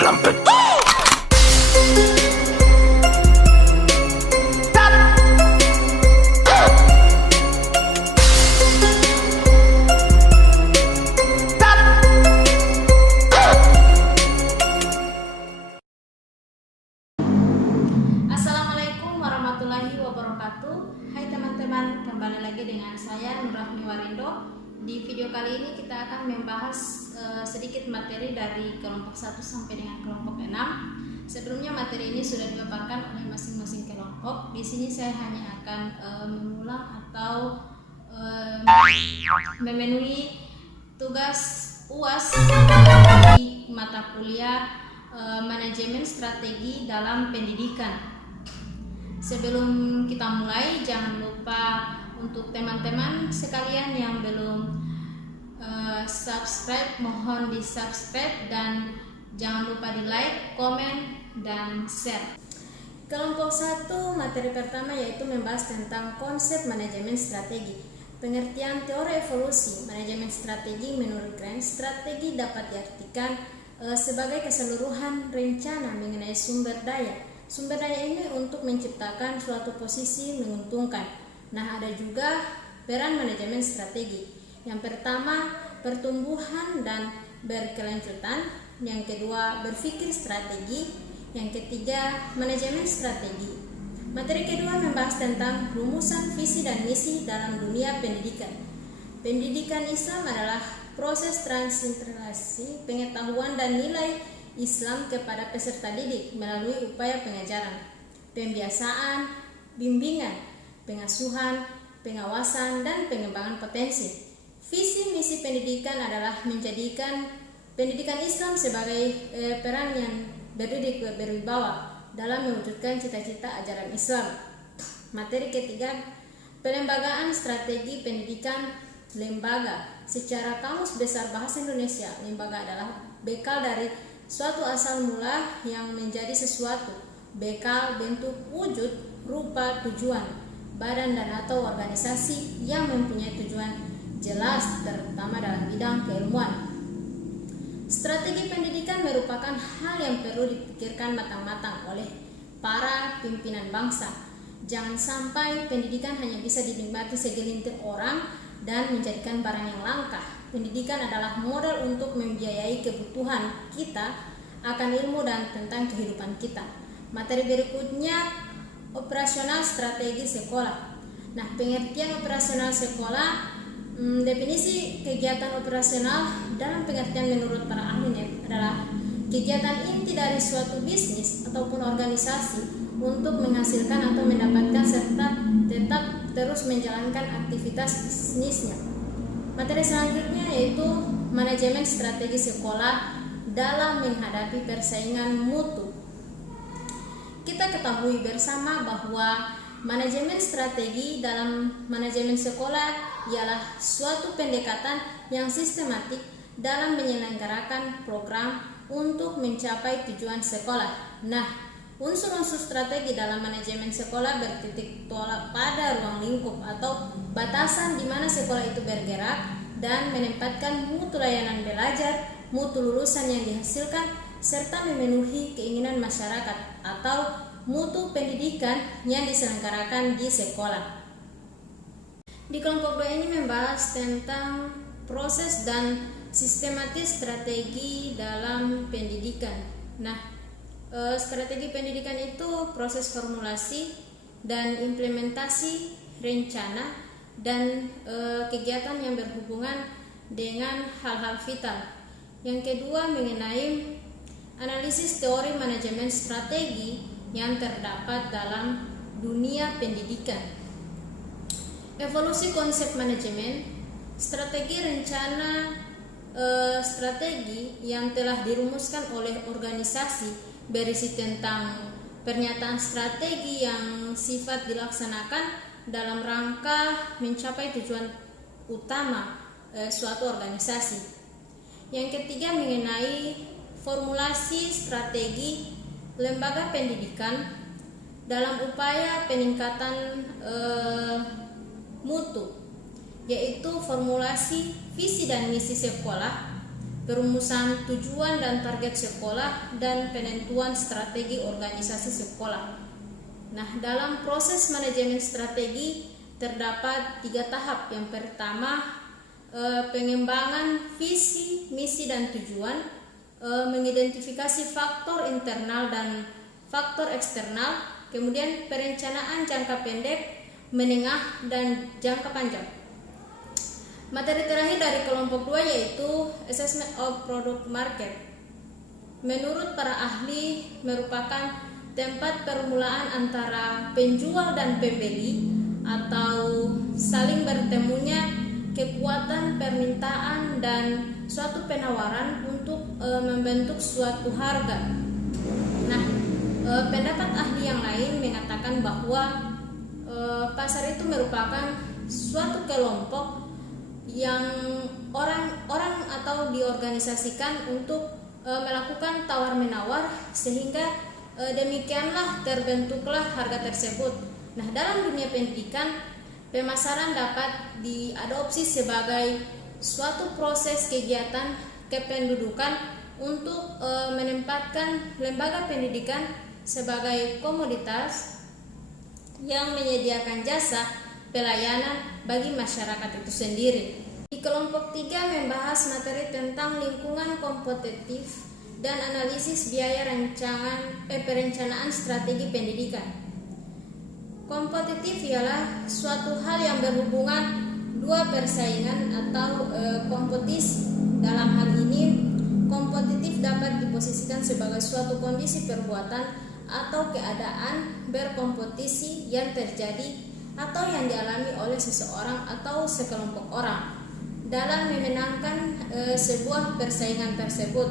trumpet. Assalamualaikum warahmatullahi wabarakatuh. Hai teman-teman, kembali lagi dengan saya Nur Rahmi Warindo. Di video kali ini kita akan membahas sedikit materi dari kelompok 1 sampai dengan kelompok 6. Sebelumnya materi ini sudah dipaparkan oleh masing-masing kelompok. Di sini saya hanya akan mengulang atau memenuhi tugas UAS di mata kuliah manajemen strategi dalam pendidikan. Sebelum kita mulai, jangan lupa untuk teman-teman sekalian yang belum subscribe, mohon di subscribe dan jangan lupa di like, komen, dan share. Kelompok 1 materi pertama yaitu membahas tentang konsep manajemen strategi. Pengertian teori evolusi manajemen strategi menurut Grant, strategi dapat diartikan sebagai keseluruhan rencana mengenai sumber daya. Sumber daya ini untuk menciptakan suatu posisi menguntungkan. Nah, ada juga peran manajemen strategi. Yang pertama, pertumbuhan dan berkelanjutan. Yang kedua, berpikir strategi. Yang ketiga, manajemen strategi. Materi kedua membahas tentang rumusan visi dan misi dalam dunia pendidikan. Pendidikan Islam adalah proses transintegrasi pengetahuan dan nilai Islam kepada peserta didik melalui upaya pengajaran, pembiasaan, bimbingan, pengasuhan, pengawasan, dan pengembangan potensi. Visi misi pendidikan adalah menjadikan pendidikan Islam sebagai peran yang berwibawa dalam mewujudkan cita-cita ajaran Islam. Materi ketiga, pelembagaan strategi pendidikan lembaga. Secara Kamus Besar Bahasa Indonesia, lembaga adalah bekal dari suatu asal mula yang menjadi sesuatu, bekal, bentuk, wujud, rupa, tujuan, badan dan atau organisasi yang mempunyai tujuan jelas terutama dalam bidang keilmuan. Strategi pendidikan merupakan hal yang perlu dipikirkan matang-matang oleh para pimpinan bangsa. Jangan sampai pendidikan hanya bisa dinikmati segelintir orang dan menjadikan barang yang langka. Pendidikan adalah modal untuk membiayai kebutuhan kita akan ilmu dan tentang kehidupan kita. Materi berikutnya, operasional strategi sekolah. Nah, pengertian operasional sekolah, definisi kegiatan operasional dalam pengertian menurut para ahli adalah kegiatan inti dari suatu bisnis ataupun organisasi untuk menghasilkan atau mendapatkan serta tetap terus menjalankan aktivitas bisnisnya. Materi selanjutnya yaitu manajemen strategi sekolah dalam menghadapi persaingan mutu. Kita ketahui bersama bahwa manajemen strategi dalam manajemen sekolah ialah suatu pendekatan yang sistematik dalam menyelenggarakan program untuk mencapai tujuan sekolah. Nah, unsur-unsur strategi dalam manajemen sekolah bertitik tolak pada ruang lingkup atau batasan di mana sekolah itu bergerak dan menempatkan mutu layanan belajar, mutu lulusan yang dihasilkan, serta memenuhi keinginan masyarakat atau mutu pendidikan yang diselenggarakan di sekolah. Di kelompok 2 ini membahas tentang proses dan sistematis strategi dalam pendidikan. Nah, strategi pendidikan itu proses formulasi dan implementasi rencana dan kegiatan yang berhubungan dengan hal-hal vital. Yang kedua mengenai analisis teori manajemen strategi yang terdapat dalam dunia pendidikan. Evolusi konsep manajemen strategi rencana strategi yang telah dirumuskan oleh organisasi berisi tentang pernyataan strategi yang sifat dilaksanakan dalam rangka mencapai tujuan utama suatu organisasi. Yang ketiga mengenai formulasi strategi lembaga pendidikan dalam upaya peningkatan mutu, yaitu formulasi visi dan misi sekolah perumusan tujuan dan target sekolah, dan penentuan strategi organisasi sekolah. Nah, dalam proses manajemen strategi terdapat 3 tahap. Yang pertama, pengembangan visi, misi, dan tujuan, mengidentifikasi faktor internal dan faktor eksternal, kemudian perencanaan jangka pendek, menengah, dan jangka panjang. Materi terakhir dari kelompok 2 yaitu Assessment of Product Market. Menurut para ahli merupakan tempat permulaan antara penjual dan pembeli atau saling bertemunya kekuatan permintaan dan suatu penawaran untuk membentuk suatu harga. Nah, pendapat ahli yang lain mengatakan bahwa pasar itu merupakan suatu kelompok yang orang atau diorganisasikan untuk melakukan tawar-menawar sehingga demikianlah terbentuklah harga tersebut. Nah, dalam dunia pendidikan, pemasaran dapat diadopsi sebagai suatu proses kegiatan kependudukan untuk menempatkan lembaga pendidikan sebagai komoditas yang menyediakan jasa pelayanan bagi masyarakat itu sendiri. Di kelompok 3 membahas materi tentang lingkungan kompetitif dan analisis biaya perencanaan strategi pendidikan. Kompetitif ialah suatu hal yang berhubungan dua persaingan atau kompetisi. Dalam hal ini, kompetitif dapat diposisikan sebagai suatu kondisi perbuatan atau keadaan berkompetisi yang terjadi atau yang dialami oleh seseorang atau sekelompok orang dalam memenangkan sebuah persaingan tersebut.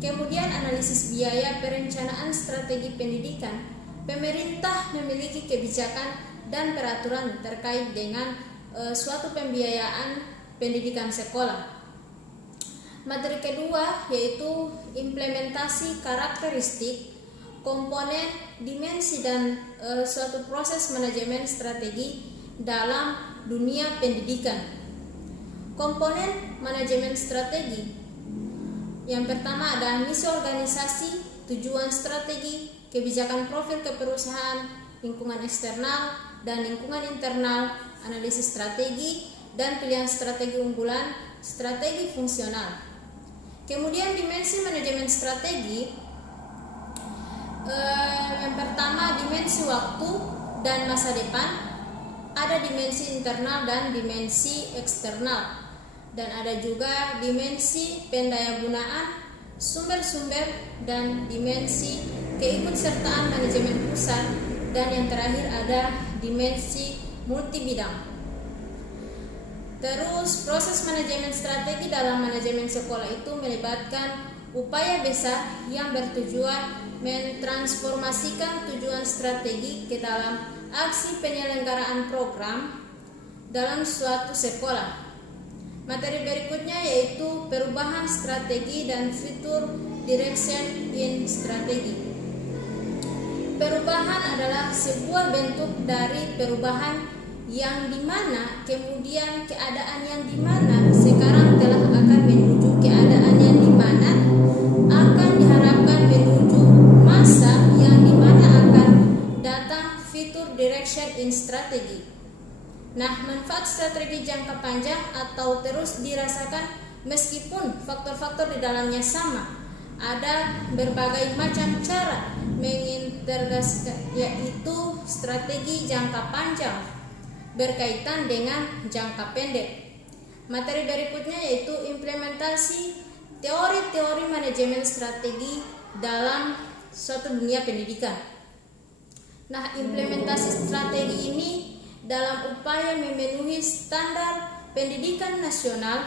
Kemudian analisis biaya perencanaan strategi pendidikan. Pemerintah memiliki kebijakan dan peraturan terkait dengan suatu pembiayaan pendidikan sekolah. Materi kedua yaitu implementasi karakteristik, komponen, dimensi, dan suatu proses manajemen strategi dalam dunia pendidikan. Komponen manajemen strategi. Yang pertama ada misi organisasi, tujuan strategi, kebijakan profil keperusahaan, lingkungan eksternal dan lingkungan internal, analisis strategi, dan pilihan strategi unggulan, strategi fungsional. Kemudian dimensi manajemen strategi. Yang pertama dimensi waktu dan masa depan, ada dimensi internal dan dimensi eksternal, dan ada juga dimensi pendayagunaan sumber-sumber dan dimensi keikutsertaan manajemen pusat, dan yang terakhir ada dimensi multibidang. Terus proses manajemen strategi dalam manajemen sekolah itu melibatkan upaya besar yang bertujuan mentransformasikan tujuan strategi ke dalam aksi penyelenggaraan program dalam suatu sekolah. Materi berikutnya yaitu perubahan strategi dan fitur direction in strategi. Perubahan adalah sebuah bentuk dari perubahan yang dimana kemudian keadaan yang dimana sekarang telah akan menuju keadaan yang dimana akan diharapkan menuju masa yang dimana akan datang fitur direction in strategi. Nah, manfaat strategi jangka panjang atau terus dirasakan meskipun faktor-faktor di dalamnya sama. Ada berbagai macam cara mengintegrasikan, yaitu strategi jangka panjang berkaitan dengan jangka pendek. Materi berikutnya yaitu implementasi teori-teori manajemen strategi dalam suatu dunia pendidikan. Nah, implementasi strategi ini dalam upaya memenuhi standar pendidikan nasional.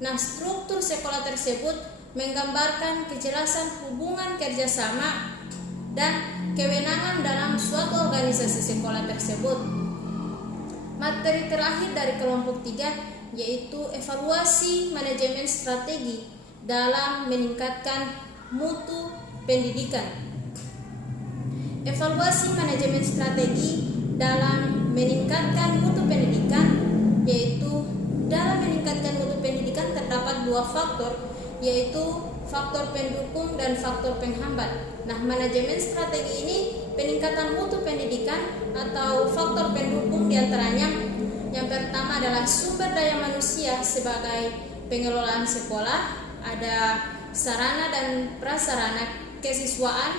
Nah, struktur sekolah tersebut menggambarkan kejelasan hubungan kerjasama dan kewenangan dalam suatu organisasi sekolah tersebut. Materi terakhir dari kelompok 3 yaitu evaluasi manajemen strategi dalam meningkatkan mutu pendidikan. Evaluasi manajemen strategi dalam meningkatkan mutu pendidikan, yaitu dalam meningkatkan mutu pendidikan terdapat dua faktor, yaitu faktor pendukung dan faktor penghambat. Nah, manajemen strategi ini peningkatan mutu pendidikan atau faktor pendukung diantaranya yang pertama adalah sumber daya manusia sebagai pengelolaan sekolah, ada sarana dan prasarana kesiswaan,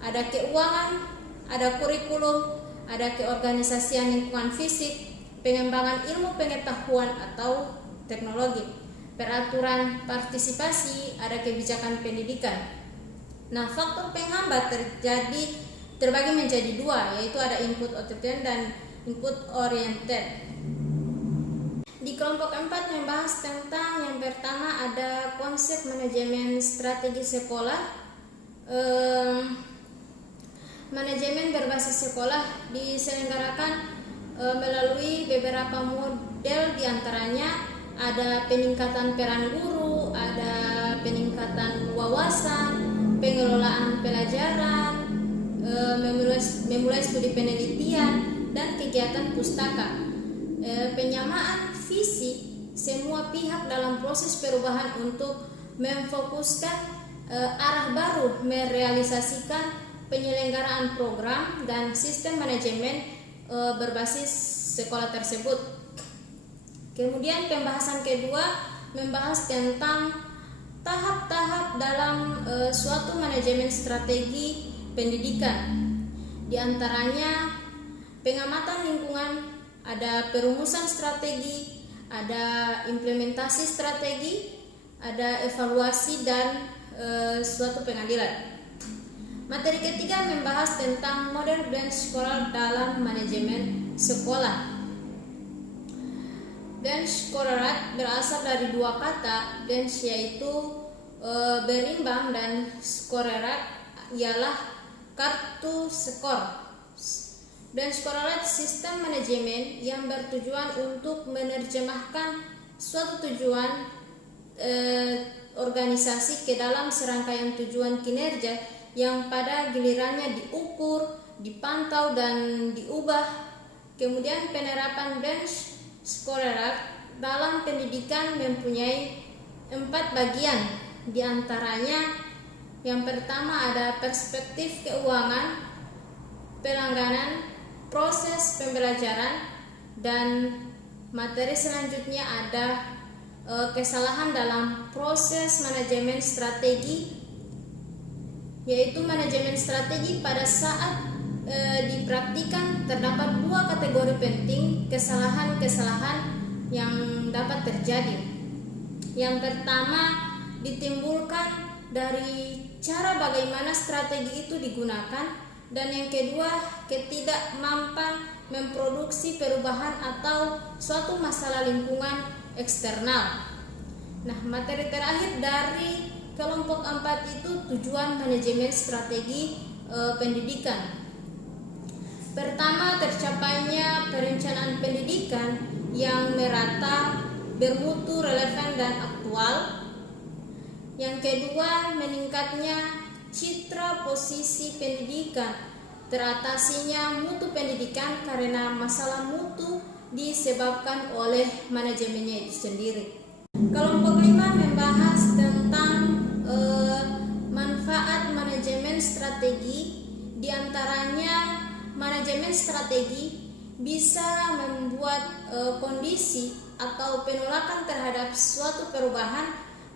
ada keuangan, ada kurikulum, ada keorganisasian lingkungan fisik, pengembangan ilmu pengetahuan atau teknologi, peraturan partisipasi, ada kebijakan pendidikan. Nah, faktor penghambat terbagi menjadi dua, yaitu ada input oriented dan input oriented. Di kelompok 4 membahas tentang yang pertama ada konsep manajemen strategi sekolah. Manajemen berbasis sekolah diselenggarakan melalui beberapa model, diantaranya ada peningkatan peran guru, ada peningkatan wawasan, pengelolaan pelajaran, memulai studi penelitian dan kegiatan pustaka. Penyamaan visi semua pihak dalam proses perubahan untuk memfokuskan arah baru, merealisasikan penyelenggaraan program dan sistem manajemen berbasis sekolah tersebut. Kemudian pembahasan kedua membahas tentang tahap-tahap dalam suatu manajemen strategi pendidikan. Di antaranya pengamatan lingkungan, ada perumusan strategi, ada implementasi strategi, ada evaluasi dan suatu pengadilan. Materi ketiga membahas tentang model bench scorer dalam manajemen sekolah. Bench scorer berasal dari dua kata, bench yaitu berimbang dan scorer ialah kartu skor. Bench scorer sistem manajemen yang bertujuan untuk menerjemahkan suatu tujuan organisasi ke dalam serangkaian tujuan kinerja yang pada gilirannya diukur, dipantau dan diubah. Kemudian penerapan bench scorer dalam pendidikan mempunyai 4 bagian. Di antaranya yang pertama ada perspektif keuangan, pelangganan, proses pembelajaran, dan materi selanjutnya ada kesalahan dalam proses manajemen strategi, yaitu manajemen strategi pada saat dipraktikkan terdapat 2 kategori penting kesalahan-kesalahan yang dapat terjadi. Yang pertama ditimbulkan dari cara bagaimana strategi itu digunakan, dan yang kedua ketidakmampuan memproduksi perubahan atau suatu masalah lingkungan eksternal. Nah, materi terakhir dari kelompok 4 itu tujuan manajemen strategi pendidikan. Pertama, tercapainya perencanaan pendidikan yang merata, bermutu, relevan dan aktual. Yang kedua, meningkatnya citra posisi pendidikan, teratasinya mutu pendidikan karena masalah mutu disebabkan oleh manajemennya itu sendiri. Kelompok 5 membahas tentang manfaat manajemen strategi. Di antaranya manajemen strategi bisa membuat kondisi atau penolakan terhadap suatu perubahan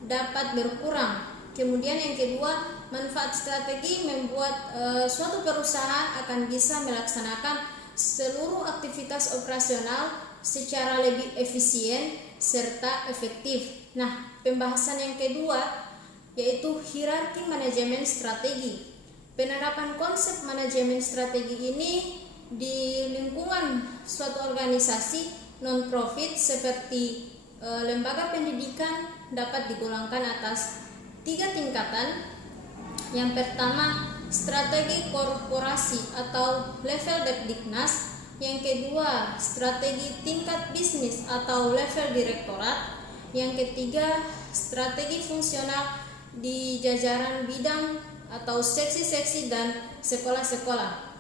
dapat berkurang. Kemudian yang kedua, manfaat strategi membuat suatu perusahaan akan bisa melaksanakan seluruh aktivitas operasional secara lebih efisien serta efektif. Nah, pembahasan yang kedua yaitu hierarki manajemen strategi. Penerapan konsep manajemen strategi ini di lingkungan suatu organisasi non-profit seperti lembaga pendidikan dapat digolongkan atas 3 tingkatan. Yang pertama, strategi korporasi atau level Depdiknas. Yang kedua, strategi tingkat bisnis atau level direktorat. Yang ketiga, strategi fungsional di jajaran bidang atau seksi-seksi dan sekolah-sekolah.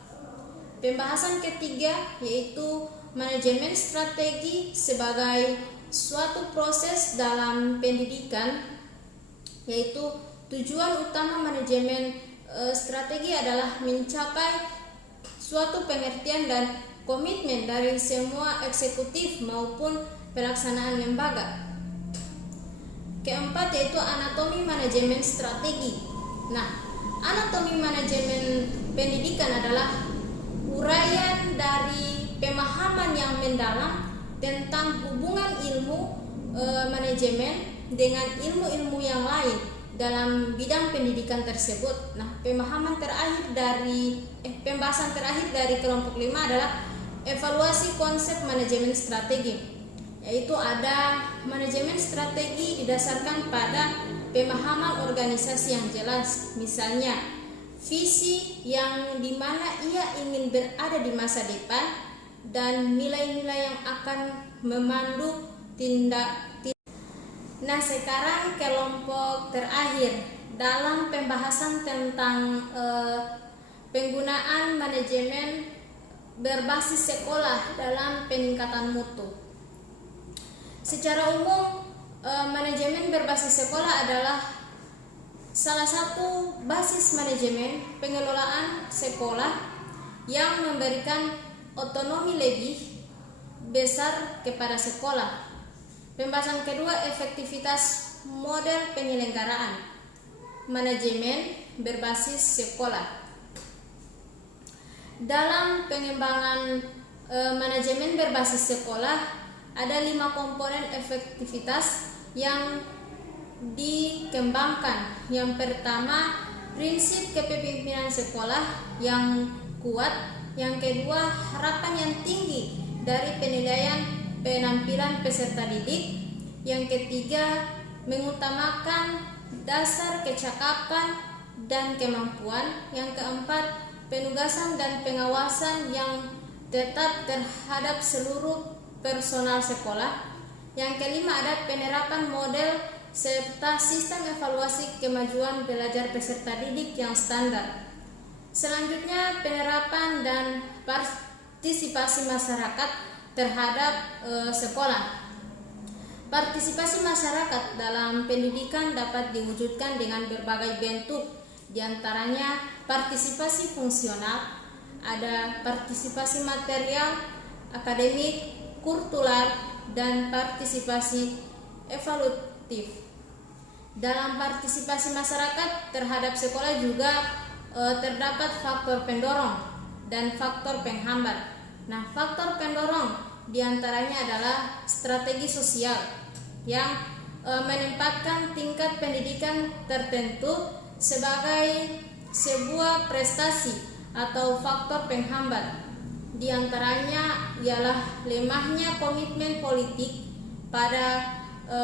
Pembahasan ketiga yaitu manajemen strategi sebagai suatu proses dalam pendidikan, yaitu tujuan utama manajemen strategi adalah mencapai suatu pengertian dan komitmen dari semua eksekutif maupun pelaksanaan lembaga. Keempat yaitu anatomi manajemen strategi. Nah, anatomi manajemen pendidikan adalah uraian dari pemahaman yang mendalam tentang hubungan ilmu manajemen dengan ilmu-ilmu yang lain dalam bidang pendidikan tersebut. Nah, pembahasan terakhir dari kelompok 5 adalah evaluasi konsep manajemen strategi, yaitu ada manajemen strategi didasarkan pada pemahaman organisasi yang jelas, misalnya visi yang dimana ia ingin berada di masa depan dan nilai-nilai yang akan memandu tindak. Nah, sekarang kelompok terakhir dalam pembahasan tentang penggunaan manajemen berbasis sekolah dalam peningkatan mutu. Secara umum, manajemen berbasis sekolah adalah salah satu basis manajemen pengelolaan sekolah yang memberikan otonomi lebih besar kepada sekolah. Pembahasan kedua, efektivitas model penyelenggaraan manajemen berbasis sekolah. Dalam pengembangan manajemen berbasis sekolah ada 5 komponen efektivitas yang dikembangkan. Yang pertama, prinsip kepemimpinan sekolah yang kuat. Yang kedua, harapan yang tinggi dari penilaian penampilan peserta didik. Yang ketiga, mengutamakan dasar kecakapan dan kemampuan. Yang keempat, penugasan dan pengawasan yang tetap terhadap seluruh personal sekolah. Yang kelima, ada penerapan model serta sistem evaluasi kemajuan belajar peserta didik yang standar. Selanjutnya, penerapan dan partisipasi masyarakat terhadap sekolah. Partisipasi masyarakat dalam pendidikan dapat diwujudkan dengan berbagai bentuk, diantaranya partisipasi fungsional, ada partisipasi material, akademik, kultural, dan partisipasi evaluatif. Dalam partisipasi masyarakat terhadap sekolah juga terdapat faktor pendorong dan faktor penghambat. Nah, faktor pendorong diantaranya adalah strategi sosial yang menempatkan tingkat pendidikan tertentu sebagai sebuah prestasi, atau faktor penghambat diantaranya ialah lemahnya komitmen politik pada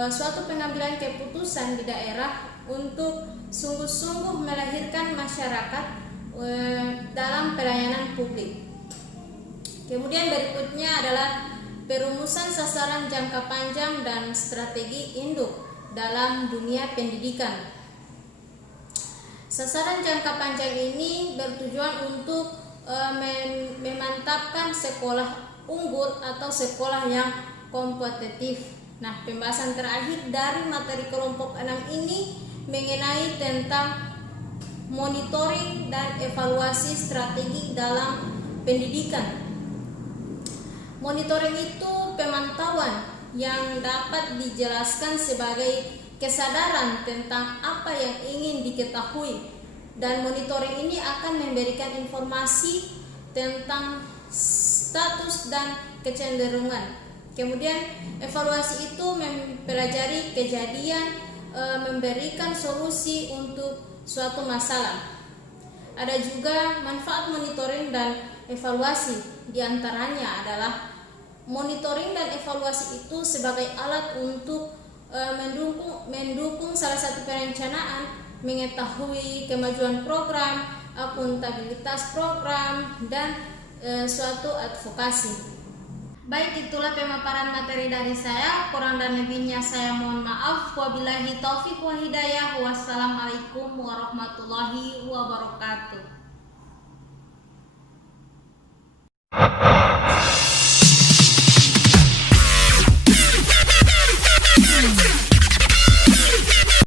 suatu pengambilan keputusan di daerah untuk sungguh-sungguh melahirkan masyarakat dalam pelayanan publik. Kemudian berikutnya adalah perumusan sasaran jangka panjang dan strategi induk dalam dunia pendidikan. Sasaran jangka panjang ini bertujuan untuk memantapkan sekolah unggul atau sekolah yang kompetitif. Nah, pembahasan terakhir dari materi kelompok 6 ini mengenai tentang monitoring dan evaluasi strategi dalam pendidikan. Monitoring itu pemantauan yang dapat dijelaskan sebagai kesadaran tentang apa yang ingin diketahui, dan monitoring ini akan memberikan informasi tentang status dan kecenderungan. Kemudian evaluasi itu mempelajari kejadian, memberikan solusi untuk suatu masalah. Ada juga manfaat monitoring dan evaluasi, diantaranya adalah monitoring dan evaluasi itu sebagai alat untuk mendukung salah satu perencanaan, mengetahui kemajuan program, akuntabilitas program, dan suatu advokasi. Baik, itulah pemaparan materi dari saya. Kurang dan lebihnya saya mohon maaf. Wabillahi taufiq wa hidayah. Wassalamualaikum warahmatullahi wabarakatuh.